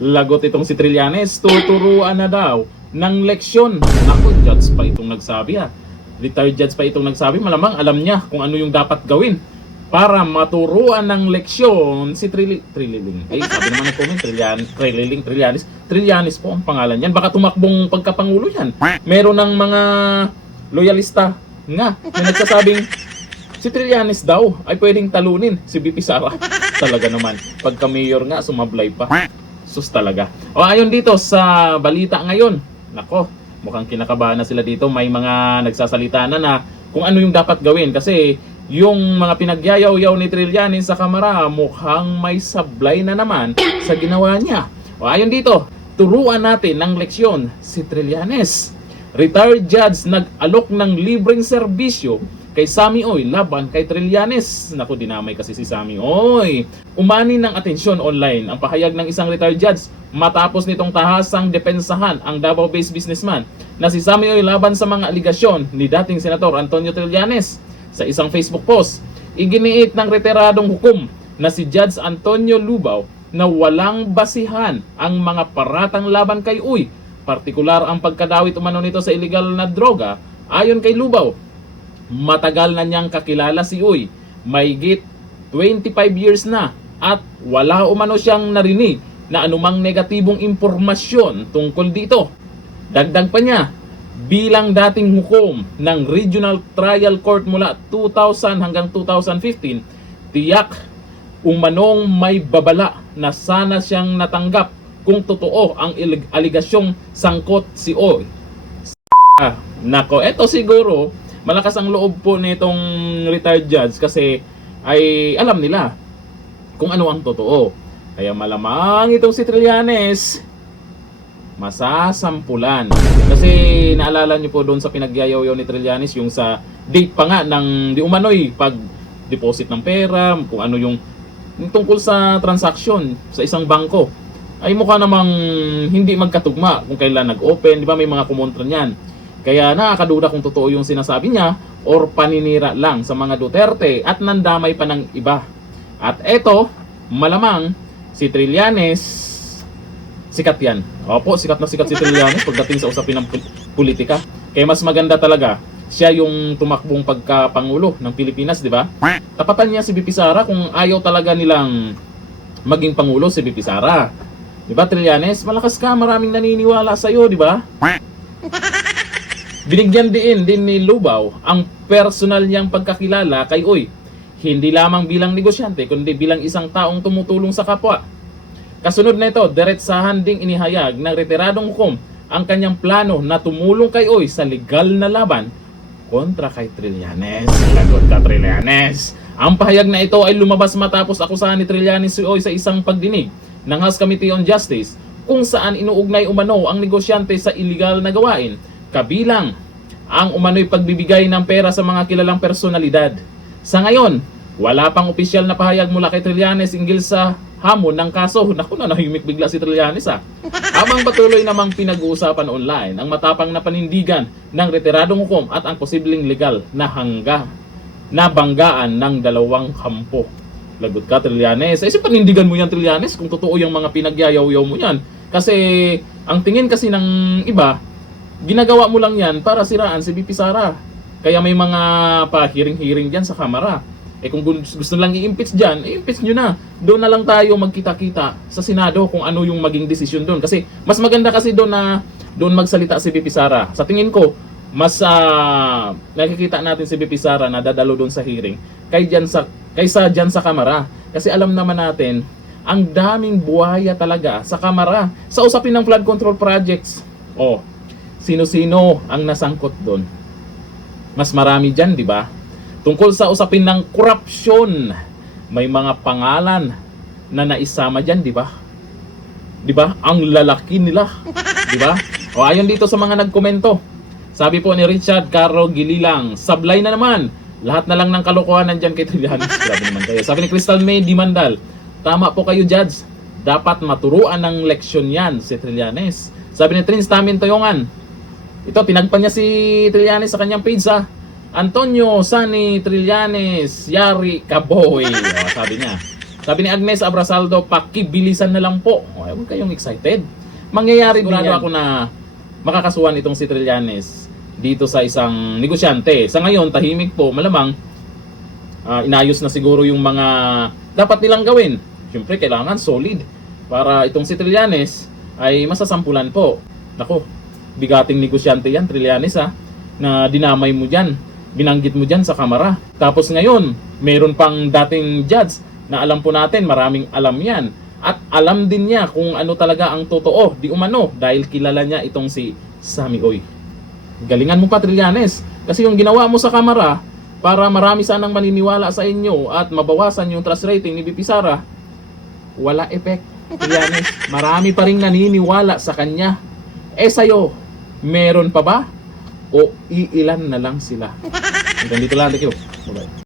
Lagot itong si Trillanes, tuturuan na daw ng leksyon. Naku, judge pa itong nagsabi ha. Retired judge pa itong nagsabi, malamang alam niya kung ano yung dapat gawin para maturuan ng leksyon si Trililing. Eh, sabi naman ng comment, Trillanes po ang pangalan yan. Baka tumakbong pagkapangulo yan. Meron ng mga loyalista nga na nagsasabing si Trillanes daw ay pwedeng talunin si BP Sara. Talaga naman, pagka mayor nga, sumablay pa. Sus talaga. O ayon dito sa balita ngayon, nako, mukhang kinakabahan na sila dito. May mga nagsasalita na kung ano yung dapat gawin. Kasi yung mga pinagyayaw-yaw ni Trillanes sa kamera, mukhang may sablay na naman sa ginawa niya. O ayon dito, turuan natin ng leksyon si Trillanes. Retired judge nag-alok ng libreng serbisyo kay Sammy Oy laban kay Trillanes. Naku, dinamay kasi si Sammy Oy. Umani ng atensyon online ang pahayag ng isang retired judge matapos nitong tahasang depensahan ang Davao-based businessman na si Sammy Oy laban sa mga aligasyon ni dating Senator Antonio Trillanes. Sa isang Facebook post, iginiit ng retiradong hukom na si Judge Antonio Lubao na walang basihan ang mga paratang laban kay Uy. Partikular ang pagkadawit umano nito sa illegal na droga. Ayon kay Lubao, matagal na niyang kakilala si Uy, mahigit 25 years na, at wala umano siyang narinig na anumang negatibong impormasyon tungkol dito. Dagdag pa niya, bilang dating hukom ng Regional Trial Court mula 2000 hanggang 2015, tiyak umanong may babala na sana siyang natanggap kung totoo ang aligasyong sangkot si Uy. Nako, eto siguro malakas ang loob po nitong retired judge kasi ay alam nila kung ano ang totoo. Kaya malamang itong si Trillanes masasampulan. Kasi naalala niyo po doon sa pinagyayaw ni Trillanes yung sa date pa nga ng di umano'y pag-deposit ng pera, kung ano yung tungkol sa transaction sa isang bangko. Ay mukha namang hindi magkatugma kung kailan nag-open, di ba may mga kumontra niyan. Kaya nakakaduda kung totoo yung sinasabi niya or paninira lang sa mga Duterte at nandamay pa ng iba. At eto, malamang si Trillanes, sikat yan. Opo, sikat na sikat si Trillanes pagdating sa usapin ng politika. Kaya mas maganda talaga siya yung tumakbong pagkapangulo ng Pilipinas, di ba? Tapatan niya si BP Sara kung ayaw talaga nilang maging pangulo si BP Sara. Di ba Trillanes? Malakas ka, maraming naniniwala sa iyo, di ba? Binigyan din ni Lubao ang personal niyang pagkakilala kay Uy, hindi lamang bilang negosyante kundi bilang isang taong tumutulong sa kapwa. Kasunod na ito, diretsahan ding inihayag ng retiradong hukom ang kanyang plano na tumulong kay Uy sa legal na laban kontra kay Trillanes. Lagot ka, Trillanes. Ang pahayag na ito ay lumabas matapos akusahan ni Trillanes si Uy sa isang pagdinig ng House Committee on Justice kung saan inuugnay umano ang negosyante sa illegal na gawain, kabilang ang umano'y pagbibigay ng pera sa mga kilalang personalidad. Sa ngayon, wala pang opisyal na pahayag mula kay Trillanes hinggil sa hamon ng kaso. Naku, nahimik bigla si Trillanes ha. Habang patuloy namang pinag-uusapan online ang matapang na panindigan ng retiradong hukom at ang posibleng legal na banggaan ng dalawang kampo. Lagot ka, Trillanes. Ay, panindigan mo yan, Trillanes, kung totoo yung mga pinagyayaw-yaw mo yan. Kasi ang tingin kasi ng iba, ginagawa mo lang yan para siraan si BP Sara. Kaya may mga pa-hearing-hearing dyan sa kamera. Eh kung gusto lang i-impeach dyan, i-impeach nyo na. Doon na lang tayo magkita-kita sa Senado kung ano yung maging desisyon doon. Kasi mas maganda kasi doon na doon magsalita si BP Sara. Sa tingin ko, mas nakikita natin si BP Sara na dadalo doon sa hearing kaysa dyan sa kamera. Kasi alam naman natin, ang daming buhaya talaga sa kamera. Sa usapin ng flood control projects, sino-sino ang nasangkot doon? Mas marami dyan, di ba? Tungkol sa usapin ng korupsyon, may mga pangalan na naisama dyan, di ba? Di ba? Ang lalaki nila, di ba? O ayon dito sa mga nagkomento, sabi po ni Richard Caro Gililang, sablay na naman. Lahat na lang ng kalokohan nandyan kay Trillanes. Grabe naman kayo. Sabi ni Crystal May Dimandal, tama po kayo, Judge. Dapat maturuan ng leksyon yan si Trillanes. Sabi ni Trins Tamin Toyongan, ito, tinagpan niya si Trillanes sa kanyang page ha. Antonio Sani Trillanes, yari ka boy. Sabi niya. Sabi ni Agnes Abrasaldo, pakibilisan na lang po. Okay, huwag kayong excited. Mangyayari din yan. Ako na makakasuhan itong si Trillanes dito sa isang negosyante. Sa ngayon, tahimik po, malamang inayos na siguro yung mga dapat nilang gawin. Siyempre, kailangan solid para itong si Trillanes ay masasampulan po. Nako, bigating negosyante yan, Trillanes na dinamay mo dyan, binanggit mo dyan sa kamera. Tapos ngayon, mayroon pang dating judge na alam po natin, maraming alam yan. At alam din niya kung ano talaga ang totoo, di umano, dahil kilala niya itong si Sammy Oy. Galingan mo pa, Trillanes, kasi yung ginawa mo sa kamera, para marami sanang maniniwala sa inyo at mabawasan yung trust rating ni BP Sara, wala effect, Trillanes. Marami pa rin naniniwala sa kanya. Sa'yo, meron pa ba? O iilan na lang sila? Hanggang dito lang, thank you. Bye-bye.